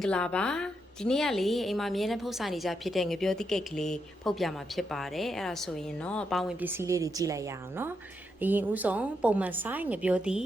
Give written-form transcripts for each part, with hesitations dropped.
င်္ဂလာပါဒီနေ့ကလေအိမ်မှာအမြဲတမ်းဖုတ်စာနေကြဖြစ်တဲ့ငပြောတိကိတ်ကလေးဖုတ်ပြမှာဖြစ်ပါတယ်အဲ့ဒါဆိုရင်တော့ပါဝင်ပစ္စည်းလေးတွေကြည့်လိုက်ရအောင်နော်အရင်ဦးဆုံးပုံမှန်ဆိုင်ငပြောတိ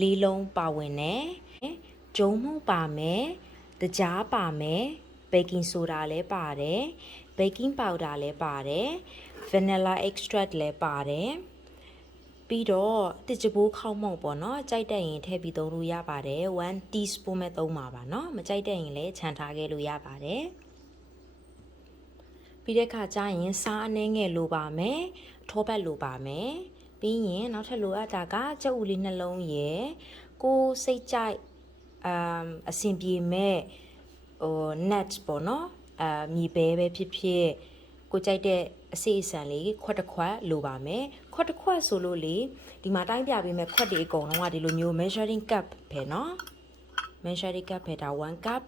လေးလုံးပါဝင်တယ်ဂျုံမှုပါမယ်တကြားပါမယ်ဘေကင်ဆိုဒါလည်းပါတယ်ဘေကင်းပေါဒါလည်းပါတယ်ဗနီလာအက်စထရက်လည်းပါတယ်ပြီးတော့တစ်ချပိုးခောက်မှုန့်ပေါ့နော်ကြိုက်တဲ့ရင်ထည့်ပြီးသုံးလို့ရပါတယ်1 teaspoon ပဲသုံးပါပါနော်မကြိုက်တဲ့ရင်လည်းခြံထားခဲ့လို့ရပါတယ်ပြီးတဲ့ခါကျရင်စားအနှဲငယ်လိုပါမယ်ထောပတ်လိုပါမယ်ပြီးရင်နောက်ထပ်လိုအပ်တာကကြက်ဥလေးနှလုံးရယ်ကိုစိတ်ကြိုက်အဆင်ပြေမဲ့nut ပေါ့နော်မြေပဲပဲဖြစ်ဖြစ်ကိုကြိုက်တဲ့အစိအစံလေးခွက်တစ်ခွက်လိုပါမယ်ခွက်တစ်ခွက်ဆိုလို့လေဒီမှာတိုင်းပြပေးမယ်ခွက်တွေအကုန်လုံးကဒီလိုမျိုး measuring cup ပဲเนาะ measuring cup ပဲဒါ1 cup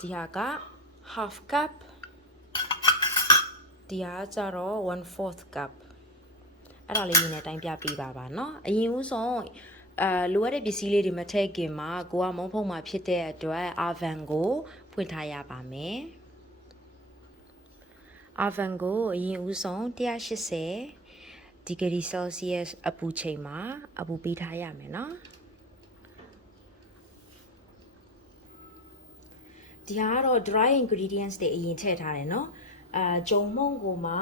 ဒီဟာက half cup ဒီဟာကျတော့1/4 cup အဲ့ဒါလေးရင်းနဲ့တိုင်းပြပေးပါပါเนาะအရင်ဦးဆုံးလိုအပ်တဲ့ပစ္စည်းလေးတွေမထည့်ခင်မှာကိုကမုံဖုံမှာဖြစ်တဲ့အတွက် oven ကိုဖွင့်ထားရပါမယ်oven ကိုအရင်ဦးဆုံး180 degree celsius အပူချိန်မှာအပူပေးထားရမယ်เนาะဒီဟာကတော့ dry ingredients တွေအရင်ထည့်ထားတယ်เนาะဂျုံမှုန့်ကိုမှ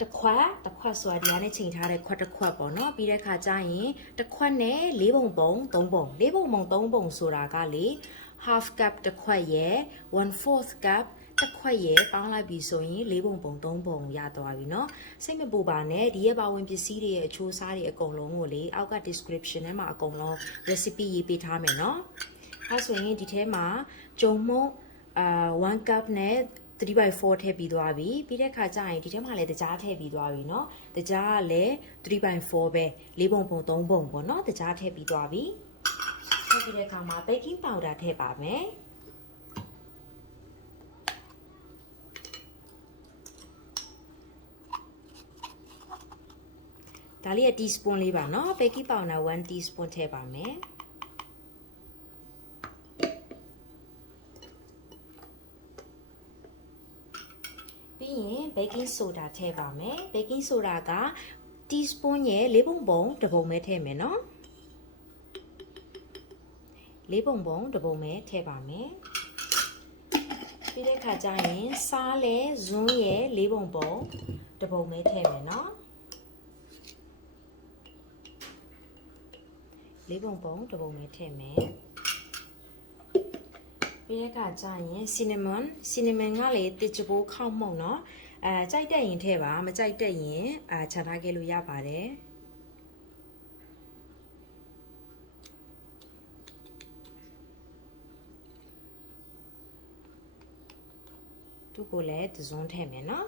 တစ်ခွက်ဆိုတာဒီကနေချိန်ထားတဲ့ခွက်တစ်ခွက်ပေါ့နော်ပြီးတဲ့ခါကျရင်တစ်ခွက်နဲ့၄ပုံပုံ၃ပုံ၄ပုံပုံ၃ပုံဆိုတာကလေ half cup တစ်ခွက်ရယ် 1/4 cup တစ်ခွက်ရယ်ပေါင်းလိုက်ပြီဆိုရင်၄ပုံပုံ၃ပုံရသွားပြီเนาะစိတ်မပူပါနဲ့ဒီရဲ့ပါဝင်ပစ္စည်းတွေရဲ့အချိုးအစားတွေအကုန်လုံးကိုလေအောက်က description ထဲမှာအကုန်လုံး recipe ရေးပေးထားမယ်เนาะအဲဆိုရင်ဒီထဲမှာဂျုံမှုန့်1 cup နဲ့3/4 ထည့်ပြီးသွားပြီပြီးတဲ့ခါကျရင်ဒီထဲမှာလည်းတကြားထည့်ပြီးသွားပြီเนาะတကြားကလည်း3/4ပဲ၄ပုံပုံ3ပုံပေါ့เนาะတကြားထည့်ပြီးသွားပြီထည့်ပြီးတဲ့အခါမှာ baking powder ထည့်ပါမယ်ဒါလေးက teaspoon လေးပါเนาะ baking powder 1 teaspoon ထည့်ပါမယ်ပြီးရင် baking soda ထည့်ပါမယ် baking soda က teaspoon ရဲ့၄ပုံပုံတစ်ပုံပဲထည့်မယ်เนาะ၄ပုံပုံတစ်ပုံပဲထည့်ပါမယ်ပြီးတဲ့ခါကျရင်စားလဲဇွန်းရဲ့၄ပုံပုံတစ်ပုံပဲထည့်မယ်เนาะ၄ပုံပုံတစ်ပုံပဲထည့်မယ်ပြီးတဲ့အခါကျရင် cinnamon ကလေတစ်ချပိုးခောက်မှုန့်เนาะကြိုက်တဲ့ရင်ထည့်ပါမကြိုက်တဲ့ရင်ခြံထားခဲ့လို့ရပါတယ်သူ့ကိုလည်းတစွန်းထည့်မယ်เนาะ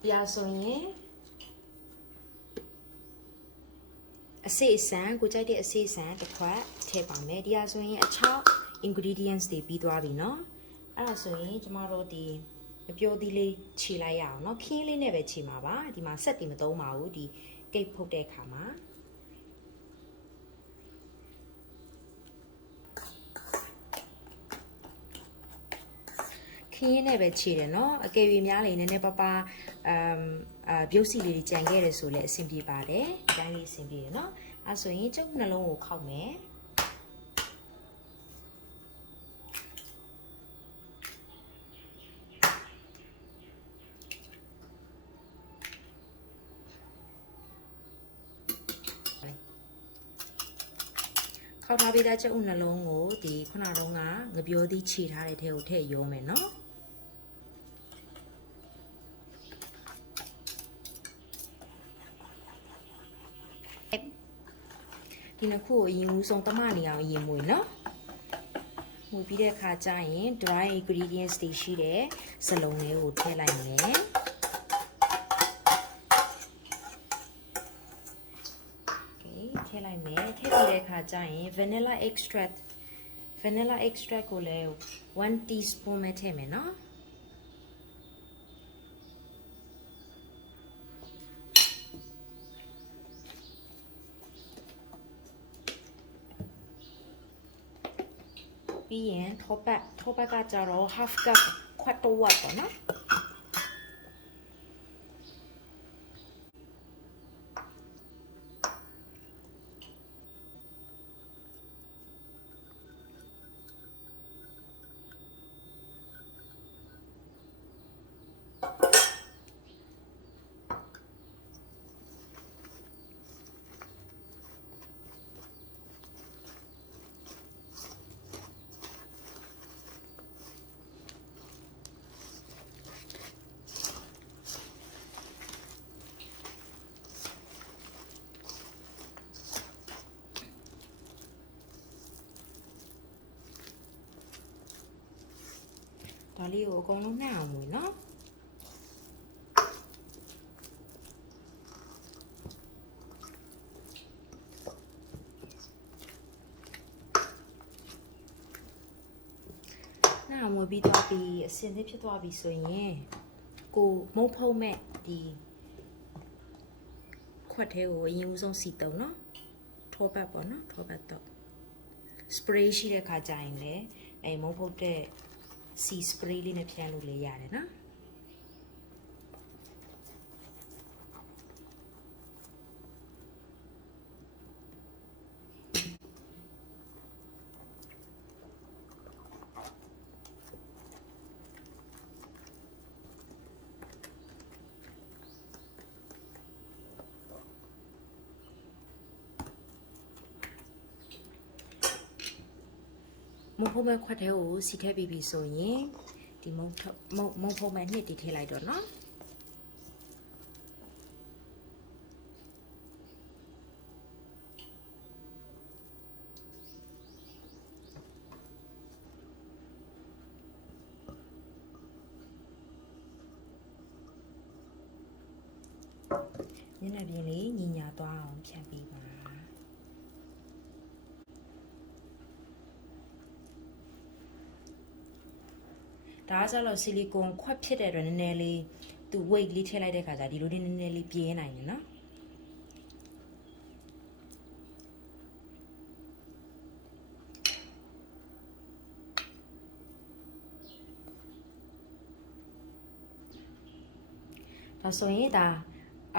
ဒီအဆိုရင်အစိအစံကိုကြိုက်တဲ့အစိအစံတစ်ခွက်ထည့်ပါမယ်ဒီဟာဆိုရင်အခြား ingredients တွေပြီးသွားပြီเนาะအဲ့ဒါဆိုရင်ကျမတို့ဒီမပြောသီးလေးခြေလိုက်ရအောင်เนาะခင်းလေးနဲ့ပဲခြေမှာပါဒီမှာဆက်တီမသုံးပါဘူးဒီကိတ်ဖုတ်တဲ့အခါမှာခင်းနဲ့ပဲခြေတယ်เนาะအကယ်၍များလေနည်းနည်းပါးပါပြုတ်စီလေးတွေကြံခဲ့တယ်ဆိုလည်းအဆင်ပြေပါတယ်ဒီတိုင်းလေးအဆင်ပြေရเนาะအဲဆိုရင်ကျုပ်နှလုံးကိုခောက်မယ်ခောက်ထားပြီးသားကျုပ်နှလုံးကိုဒီခုနတုန်းကငပြောသီးခြေထားတဲ့ထဲကိုထည့်ရုံးမယ်เนาะဒီနှစ်ခုကိုအရင်ဦးဆုံးတမနေအောင်ရင်မွေเนาะမွေပြီးတဲ့အခါကျရင် dry ingredients တွေရှိတဲ့စလုံးလေးကိုထည့်လိုက်မယ်ထည့်လိုက်မယ်ထည့်ပြီးတဲ့အခါကျရင် vanilla extract ကိုလည်း1 teaspoon ပဲထည့်မယ်เนาะ ပြီးရင်ထောပတ်ကကြတော့ half cup ခွက်တစ်ဝက်ပေါ့နော်ဒါလေးကိုအကုန်လုံးနှံ့အောင်ဝင်နော်နှံ့အောင်ဝင်ပြီးသွားပြီးအစင်သစ်ဖြစ်သွားပြီဆိုရင်ကိုမုတ်ဖုံးမဲ့ဒီခွက်ထဲကိုအရင်ဦးဆုံးစီတုံနော်ထောပတ်ပေါ့နော်ထောပတ်တော့ spray ရှိတဲ့ခါကျရင်လည်းအဲမုတ်ဖုံးတဲ့စီစပရေးလေးနဲ့ဖြန်းလို့လည်းရတယ်နော်မုံဖုံးမဲ့ခွက်ထဲကိုစီထည့်ပြီးပြီဆိုရင်ဒီမုံဖုံးမဲ့နှစ်တီထည့်လိုက်တော့နော်ညနေပြင်းလေးညီညာသွားအောင်ဖြန့်ပေးပါဒါကကျတော့ဆီလီကွန်ခွက်ဖြစ်တဲ့အတွက်နည်းနည်းလေးသူ weight လေးထည့်လိုက်တဲ့ခါကျဒီလိုနည်းနည်းလေးပြင်းနိုင်တယ်နော်ဒါဆိုရင်ဒါ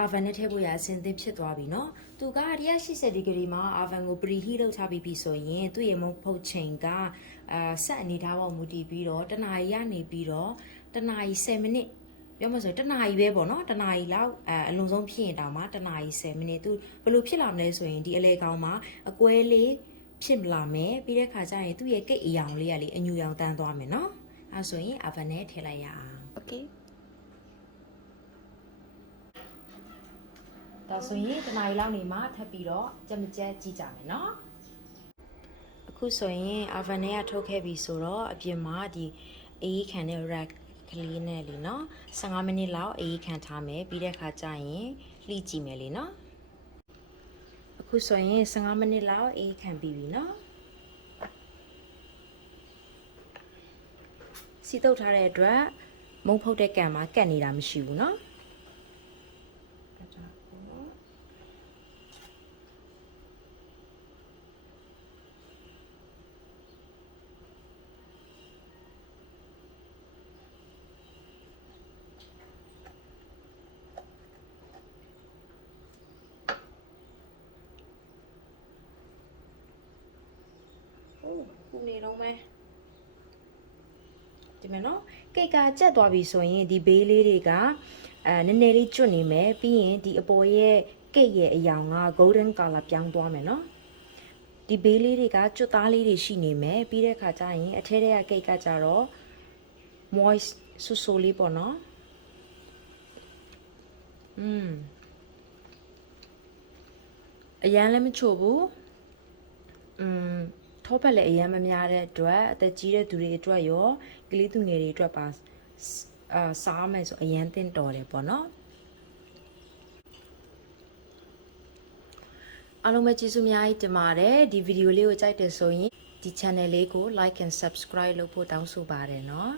oven နဲ့ထည့်ဖို့ရအဆင်သင့်ဖြစ်သွားပြီเนาะသူက180 degree မှာ oven ကို preheat လုပ်ထားပြီးပြီဆိုရင်သူ့ရဲ့မုတ်ဖုတ်ချိန်ကဆက်အနေထားပေါ်မူတည်ပြီးတော့တနာရီကနေပြီးတော့တနာရီ10မိနစ်ပြောမှဆိုတနာရီပဲပေါ့เนาะတနာရီလောက်အလုံးစုံဖြစ်ရင်တောင်မှတနာရီ10မိနစ်သူဘယ်လိုဖြစ်လာမလဲဆိုရင်ဒီအလဲကောင်မှာအကွဲလေးဖြစ်လာမယ်ပြီးတဲ့ခါကျရင်သူ့ရဲ့ကိတ်အယောင်လေးကလေအညူရောင်တန်းသွားမယ်เนาะအဲဆိုရင် oven နဲ့ထည့်လိုက်ရအောင် okayဒါဆိုရင်တနားရီလောက်နေမှထပ်ပြီးတော့ကြက်မကြက်ကြည့်ကြမယ်နော်အခုဆိုရင် oven ထဲကထုတ်ခဲ့ပြီဆိုတော့အပြင်မှာဒီအေးခံတဲ့ rack ကလေးနဲ့လीနော်15မိနစ်လောက်အေးခံထားမယ်ပြီးတဲ့အခါကျရင်လှီးကြည့်မယ်လीနော်အခုဆိုရင်15မိနစ်လောက်အေးခံပြီးပြီနော်စီတုပ်ထားတဲ့အတွက်မုံဖုတ်တဲ့ကန်မှာကတ်နေတာမရှိဘူးနော်ခုနေတော့မယ်ဒီမဲ့နော်ကိတ်ကကြက်သွားပြီဆိုရင်ဒီဘေးလေးတွေကနည်းနည်းလေးကျွတ်နေမယ်ပြီးရင်ဒီအပေါ်ရဲ့ကိတ်ရဲ့အယောင်က golden color ပြောင်းသွားမယ်နော်ဒီဘေးလေးတွေကကျွတ်သားလေးတွေရှိနေမယ်ပြီးတဲ့ခါကျရင်အထဲထဲကကိတ်ကကြတော့ moist ဆူဆူလေးပေါ့နော်အရန်လည်းမချို့ဘူးထောပတ်လည်းအရန်မများတဲ့အတွက်အသက်ကြီးတဲ့သူတွေအတွက်ရောကလေးသူငယ်တွေအတွက်ပါစားမယ်ဆိုအရန်သင့်တော်တယ်ပေါ့နော်အားလုံးပဲကျေးဇူးအများကြီးတင်ပါတယ်ဒီဗီဒီယိုလေးကိုကြိုက်တယ်ဆိုရင်ဒီ channel လေးကို like and subscribe လုပ်ဖို့တောင်းဆိုပါတယ်နော်